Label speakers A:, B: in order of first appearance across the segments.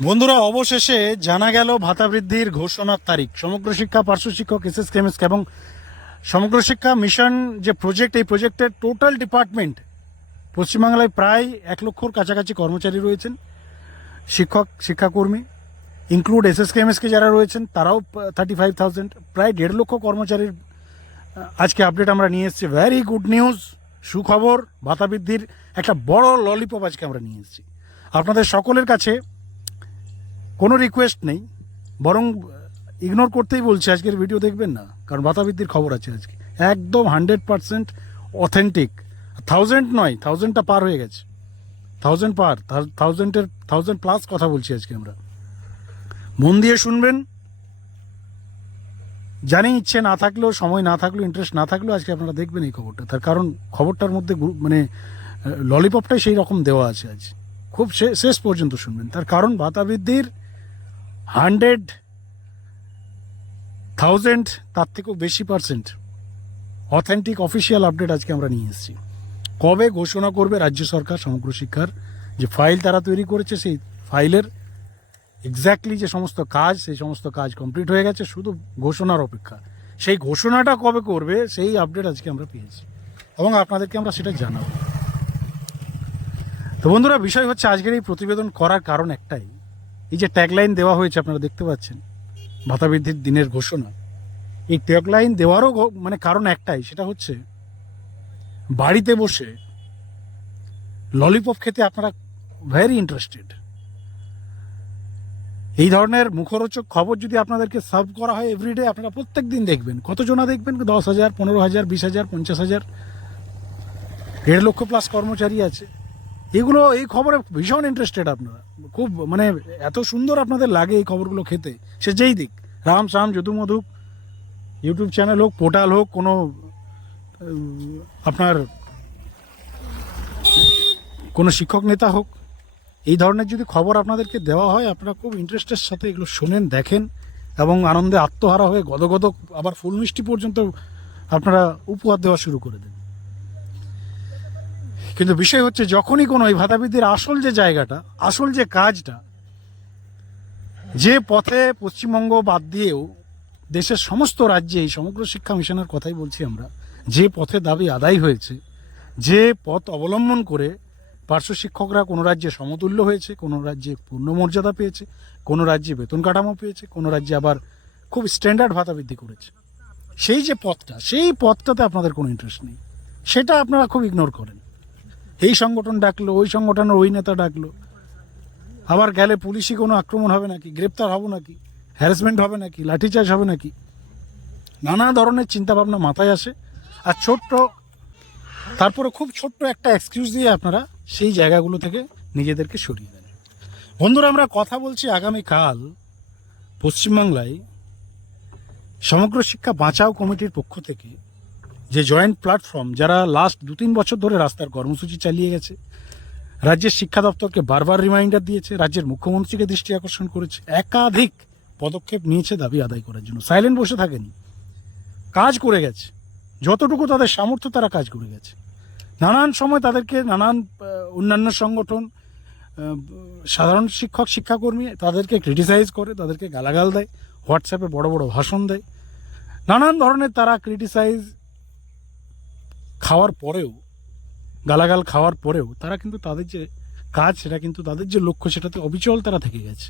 A: বন্ধুরা, অবশেষে জানা গেল ভাতা বৃদ্ধির ঘোষণার তারিখ। সমগ্র শিক্ষা, পার্শ্ব শিক্ষক এস কেমএস এবং সমগ্র শিক্ষা মিশন যে প্রজেক্ট এই প্রজেক্টের টোটাল ডিপার্টমেন্ট পশ্চিমবাংলায় প্রায় এক লক্ষর কাছাকাছি কর্মচারী রয়েছেন। শিক্ষক, শিক্ষাকর্মী ইনক্লুড এস এস কেমএসকে যারা রয়েছেন, তারাও থার্টি ফাইভ থাউজেন্ড প্রায় দেড় লক্ষ কর্মচারীর আজকে আপডেট আমরা নিয়ে এসেছি। ভেরি গুড নিউজ সুখবর, ভাতা বৃদ্ধির একটা বড় ললিপপ আজকে আমরা নিয়ে এসেছি। আপনাদের সকলের কাছে কোনো রিকোয়েস্ট নেই, বরং ইগনোর করতেই বলছি, আজকের ভিডিও দেখবেন না, কারণ ভাতাবৃদ্ধির খবর আছে আজকে। একদম হান্ড্রেড পারসেন্ট অথেন্টিক থাউজেন্ড নয় থাউজেন্ডটা পার হয়ে গেছে। থাউজেন্ড পার থাউজেন্ডের থাউজেন্ড প্লাস কথা বলছি আজকে আমরা। মন দিয়ে শুনবেন। জানি ইচ্ছে না থাকলেও, সময় না থাকলেও ইন্টারেস্ট না থাকলেও আজকে আপনারা দেখবেন এই খবরটা। তার কারণ, খবরটার মধ্যে মানে ললিপপটাই সেই রকম দেওয়া আছে আজ। খুব শেষ পর্যন্ত শুনবেন। তার কারণ ভাতা বৃদ্ধির হান্ড্রেড থাউজেন্ড, তার থেকেও বেশি পার্সেন্ট অথেন্টিক অফিসিয়াল আপডেট আজকে আমরা নিয়ে এসেছি। কবে ঘোষণা করবে রাজ্য সরকার সমগ্র শিক্ষার? যে ফাইল তারা তৈরি করেছে, সেই ফাইলের এক্স্যাক্টলি যে সমস্ত কাজ, সেই সমস্ত কাজ কমপ্লিট হয়ে গেছে, শুধু ঘোষণার অপেক্ষা। সেই ঘোষণাটা কবে করবে, সেই আপডেট আজকে আমরা পেয়েছি। এবং আপনাদেরকে আমরা সেটা জানাব। তো বন্ধুরা, বিষয় হচ্ছে আজকের এই প্রতিবেদন করার কারণ একটাই। এই যে ট্যাগলাইন দেওয়া হয়েছে আপনারা দেখতে পাচ্ছেন ভাতা বৃদ্ধির দিনের ঘোষণা। এই ট্যাগলাইন দেওয়ারও মানে কারণ একটাই, সেটা হচ্ছে বাড়িতে বসে ললিপপ খেতে আপনারা ভেরি ইন্টারেস্টেড এই ধরনের মুখরোচক খবর যদি আপনাদেরকে সার্ভ করা হয় এভরিডে আপনারা প্রত্যেক দিন দেখবেন। কতজনা দেখবেন? দশ হাজার, পনেরো হাজার, বিশ হাজার, পঞ্চাশ হাজার। দেড় লক্ষ প্লাস কর্মচারী আছে। এগুলো, এই খবরে ভীষণ ইন্টারেস্টেড আপনারা। খুব মানে এত সুন্দর আপনাদের লাগে এই খবরগুলো খেতে। সে যেই দিক। রাম শাম যদু মধুক ইউটিউব চ্যানেল হোক পোর্টাল হোক, কোনো আপনার, কোনো শিক্ষক নেতা হোক, এই ধরনের যদি খবর আপনাদেরকে দেওয়া হয়, আপনারা খুব ইন্টারেস্টের সাথে এগুলো শোনেন, দেখেন, এবং আনন্দে আত্মহারা হয়ে গদগদ আবার ফুল মিষ্টি পর্যন্ত আপনারা উপহার দেওয়া শুরু করে দেন। কিন্তু বিষয় হচ্ছে যখনই কোনো এই ভাতাবৃদ্ধির আসল যে জায়গাটা, আসল যে কাজটা, যে পথে পশ্চিমবঙ্গ বাদ দিয়েও দেশের সমস্ত রাজ্যে এই সমগ্র শিক্ষা মিশনের কথাই বলছি আমরা, যে পথে দাবি আদায় হয়েছে, যে পথ অবলম্বন করে পার্শ্ব শিক্ষকরা কোনো রাজ্যে সমতুল্য হয়েছে, কোনো রাজ্যে পূর্ণ মর্যাদা পেয়েছে, কোনো রাজ্যে বেতন কাঠামো পেয়েছে, কোনো রাজ্যে আবার খুব স্ট্যান্ডার্ড ভাতা বৃদ্ধি করেছে। সেই যে পথটা, সেই পথটাতে আপনাদের কোনো ইন্টারেস্ট নেই। সেটা আপনারা খুব ইগনোর করেন। এই সংগঠন ডাকলো, ওই সংগঠনের ওই নেতা ডাকলো। আবার গেলে পুলিশি কোনো আক্রমণ হবে নাকি? গ্রেপ্তার হব নাকি? হ্যারাসমেন্ট হবে নাকি? লাঠিচার্জ হবে নাকি? নানা ধরনের চিন্তাভাবনা মাথায় আসে। আর ছোট্ট, তারপরে খুব ছোট্ট একটা এক্সকিউজ দিয়ে আপনারা সেই জায়গাগুলো থেকে নিজেদেরকে সরিয়ে দেন। বন্ধুরা, আমরা কথা বলছি আগামীকাল পশ্চিমবাংলায় সমগ্র শিক্ষা বাঁচাও কমিটির পক্ষ থেকে। যে জয়েন্ট প্ল্যাটফর্ম যারা লাস্ট দু তিন বছর ধরে রাস্তার কর্মসূচি চালিয়ে গেছে, রাজ্যের শিক্ষা দপ্তরকে বারবার রিমাইন্ডার দিয়েছে, রাজ্যের মুখ্যমন্ত্রীকে দৃষ্টি আকর্ষণ করেছে, একাধিক পদক্ষেপ নিয়েছে দাবি আদায় করার জন্য। সাইলেন্ট বসে থাকেনি। কাজ করে গেছে। যতটুকু তাদের সামর্থ্য, তারা কাজ করে গেছে। নানান সময় তাদেরকে নানান অন্যান্য সংগঠন সাধারণ শিক্ষক, শিক্ষাকর্মী তাদেরকে ক্রিটিসাইজ করে, তাদেরকে গালাগাল দেয় হোয়াটসঅ্যাপে বড় বড় ভাষণ দেয়। নানান ধরনের তারা ক্রিটিসাইজ খাওয়ার পরেও, গালাগাল খাওয়ার পরেও তারা কিন্তু তাদের যে কাজ, সেটা কিন্তু তাদের যে লক্ষ্য, সেটাতে অবিচল তারা থেকে গেছে।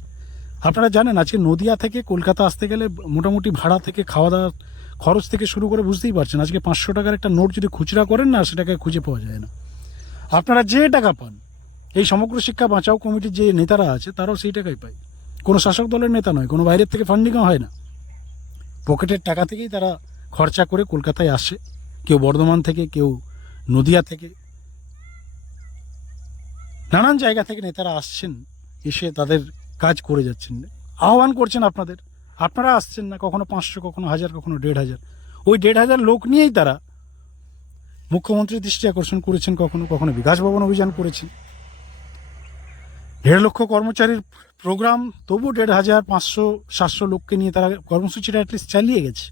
A: আপনারা জানেন, আজকে নদিয়া থেকে কলকাতা আসতে গেলে মোটামুটি ভাড়া থেকে খাওয়া দাওয়া খরচ থেকে শুরু করে বুঝতেই পারছেন, আজকে পাঁচশো টাকার একটা নোট যদি খুচরা করেন না, সেটাকে খুঁজে পাওয়া যায় না। আপনারা যে টাকা পান, এই সমগ্র শিক্ষা বাঁচাও কমিটির যে নেতারা আছে, তারাও সেই টাকাই পায়। কোনো শাসক দলের নেতা নয়, কোনো বাইরের থেকে ফান্ডিংও হয় না। পকেটের টাকা থেকেই তারা খরচা করে কলকাতায় আসে। কেউ বর্ধমান থেকে, কেউ নদিয়া থেকে। নানান জায়গা থেকে নেতারা আসছেন, এসে তাদের কাজ করে যাচ্ছেন। আহ্বান করছেন আপনাদের। আপনারা আসছেন না কখনো পাঁচশো, কখনো হাজার, কখনো দেড় হাজার। ওই দেড় হাজার লোক নিয়েই তারা মুখ্যমন্ত্রীর দৃষ্টি আকর্ষণ করেছেন কখনো কখনো বিকাশ ভবন অভিযান করেছেন। দেড় লক্ষ কর্মচারীর প্রোগ্রাম তবু দেড় হাজার, পাঁচশো, সাতশো লোককে নিয়ে তারা কর্মসূচিটা অ্যাটলিস্ট চালিয়ে গেছে।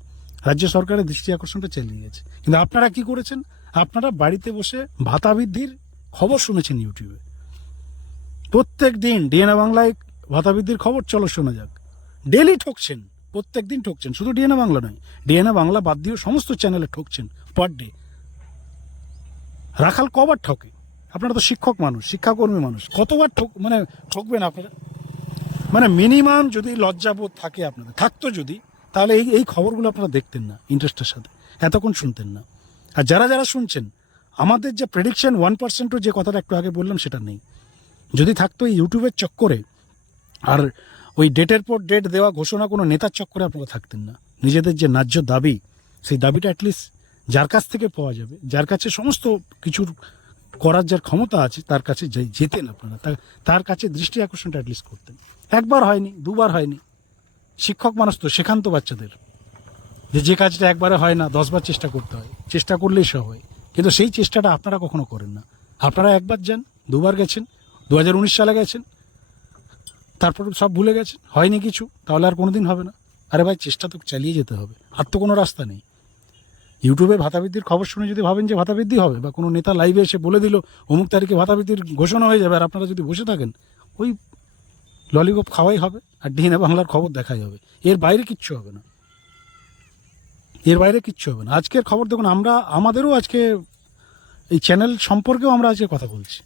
A: রাজ্য সরকারের দৃষ্টি আকর্ষণটা চালিয়ে গেছে। কিন্তু আপনারা কি করেছেন? আপনারা বাড়িতে বসে ভাতা বৃদ্ধির খবর শুনেছেন ইউটিউবে। প্রত্যেক দিন ডিএনএ বাংলায় ভাতাবৃদ্ধির খবর চলো শোনা যাক। ডেলি ঠকছেন প্রত্যেক দিন ঠকছেন। শুধু ডিএনএ বাংলা নয়, ডিএনএ বাংলা বাদ দিয়েও সমস্ত চ্যানেলে ঠকছেন পার ডে। রাখাল কবার ঠকে? আপনারা তো শিক্ষক মানুষ, শিক্ষাকর্মী মানুষ। কতবার ঠক মানে ঠকবেন আপনারা? মানে মিনিমাম যদি লজ্জাবোধ থাকে আপনাদের, থাকতো যদি তাহলে এই এই খবরগুলো আপনারা দেখতেন না ইন্টারেস্টের সাথে। এতক্ষণ শুনতেন না। আর যারা যারা শুনছেন, আমাদের যে প্রেডিকশন ওয়ান পার্সেন্টও যে কথাটা একটু আগে বললাম, সেটা নেই। যদি থাকতো এই ইউটিউবের চক্করে, আর ওই ডেটের পর ডেট দেওয়া ঘোষণা কোনো নেতার চক্করে আপনারা থাকতেন না। নিজেদের যে ন্যায্য দাবি, সেই দাবিটা অ্যাটলিস্ট যার কাছ থেকে পাওয়া যাবে। যার কাছে সমস্ত কিছুর করার যার ক্ষমতা আছে, তার কাছে যেতেন আপনারা। তার কাছে দৃষ্টি আকর্ষণটা অ্যাটলিস্ট করতেন। একবার হয়নি, দুবার হয়নি। শিক্ষক মানুষ তো শেখান তো বাচ্চাদের। যে যে কাজটা একবারে হয় না, দশবার চেষ্টা করতে হয়। চেষ্টা করলেই সব হয়। কিন্তু সেই চেষ্টাটা আপনারা কখনো করেন না। আপনারা একবার যান, দুবার গেছেন দু হাজার উনিশ সালে গেছেন, তারপর সব ভুলে গেছেন, হয়নি কিছু, তাহলে আর কোনোদিন হবে না। আরে ভাই, চেষ্টা তো চালিয়ে যেতে হবে। আর তো কোনো রাস্তা নেই। ইউটিউবে ভাতাবৃদ্ধির খবর শুনে যদি ভাবেন যে ভাতাবৃদ্ধি হবে, বা কোনো নেতা লাইভে এসে বলে দিল, অমুক তারিখে ভাতাবৃদ্ধির ঘোষণা হয়ে যাবে, আর আপনারা যদি বসে থাকেন, ওই ললিপপ খাওয়াই হবে আর ডিএনএ বাংলার খবর দেখাই হবে। এর বাইরে কিচ্ছু হবে না। এর বাইরে কিচ্ছু হবে না। আজকের খবর দেখুন, আমরা, আমাদেরও আজকে এই চ্যানেল সম্পর্কেও আমরা আজকে কথা বলছি।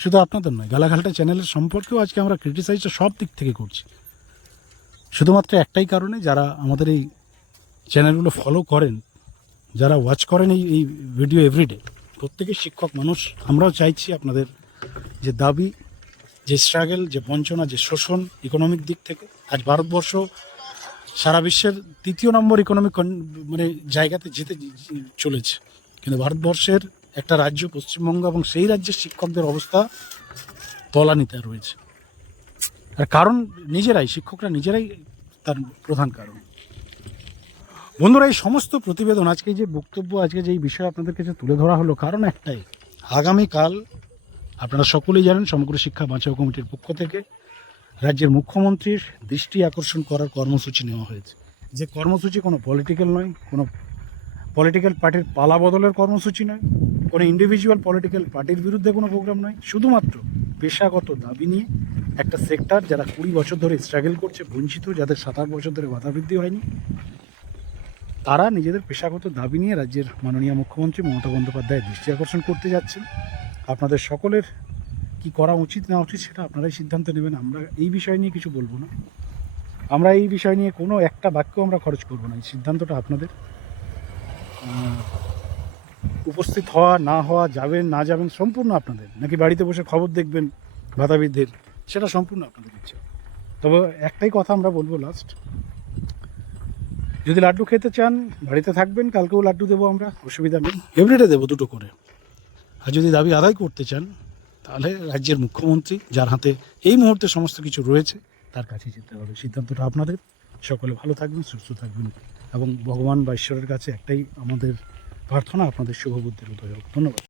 A: শুধু আপনাদের নয় গালাঘালটা চ্যানেলের সম্পর্কেও আজকে আমরা ক্রিটিসাইজটা সব দিক থেকে করছি। শুধুমাত্র একটাই কারণে যারা আমাদের এই চ্যানেলগুলো ফলো করেন, যারা ওয়াচ করেন এই এই ভিডিও এভরিডে প্রত্যেকের শিক্ষক মানুষ, আমরাও চাইছি আপনাদের যে দাবি যে স্ট্রাগল যে বঞ্চনা, যে শোষণ ইকোনমিক দিক থেকে, আজ ভারতবর্ষ সারা বিশ্বের তৃতীয় নম্বর ইকোনমিক মানে জায়গাতে যেতে চলেছে। কিন্তু ভারতবর্ষের একটা রাজ্য, পশ্চিমবঙ্গ এবং সেই রাজ্যের শিক্ষকদের অবস্থা তলানিতে রয়েছে। আর কারণ নিজেরাই, শিক্ষকরা নিজেরাই তার প্রধান কারণ। বন্ধুরা, এই সমস্ত প্রতিবেদন, আজকে যে বক্তব্য, আজকে যে এই বিষয় আপনাদের কাছে তুলে ধরা হলো, কারণ একটাই, আগামীকাল আপনারা সকলেই জানেন সমগ্র শিক্ষা বাঁচাও কমিটির পক্ষ থেকে রাজ্যের মুখ্যমন্ত্রীর দৃষ্টি আকর্ষণ করার কর্মসূচি নেওয়া হয়েছে। যে কর্মসূচি কোনো পলিটিক্যাল নয়, কোনো পলিটিক্যাল পার্টির পালা বদলের কর্মসূচি নয়, কোনো ইন্ডিভিজুয়াল পলিটিক্যাল পার্টির বিরুদ্ধে কোনো প্রোগ্রাম নয়। শুধুমাত্র পেশাগত দাবি নিয়ে একটা সেক্টর যারা কুড়ি বছর ধরে স্ট্রাগল করছে, বঞ্চিত, যাদের সাত আট বছর ধরে বাধা বৃদ্ধি হয়নি, তারা নিজেদের পেশাগত দাবি নিয়ে রাজ্যের মাননীয় মুখ্যমন্ত্রী মমতা বন্দ্যোপাধ্যায় দৃষ্টি আকর্ষণ করতে যাচ্ছেন। আপনাদের সকলের কি করা উচিত না উচিত সেটা আপনারাই সিদ্ধান্ত নেবেন। আমরা এই বিষয় নিয়ে কিছু বলব না। আমরা এই বিষয় নিয়ে কোনো একটা বাক্য আমরা খরচ করব না। এই সিদ্ধান্তটা আপনাদের। উপস্থিত হওয়া, না হওয়া, যাবেন, না যাবেন সম্পূর্ণ আপনাদের। নাকি বাড়িতে বসে খবর দেখবেন ভাতাবৃদ্ধির সেটা সম্পূর্ণ আপনাদের ইচ্ছা। তবে একটাই কথা আমরা বলব লাস্ট যদি লাড্ডু খেতে চান, বাড়িতে থাকবেন, কালকেও লাড্ডু দেবো আমরা, অসুবিধা নেই। এভরিডে দেবো দুটো করে। আর যদি দাবি আদায় করতে চান, তাহলে রাজ্যের মুখ্যমন্ত্রী, যার হাতে এই মুহূর্তে সমস্ত কিছু রয়েছে, তার কাছে যেতে হবে। সিদ্ধান্তটা আপনাদের। সকলে ভালো থাকবেন, সুস্থ থাকবেন এবং ভগবান বা ঈশ্বরের কাছে একটাই আমাদের প্রার্থনা, আপনাদের শুভবুদ্ধির উদয় হোক। ধন্যবাদ।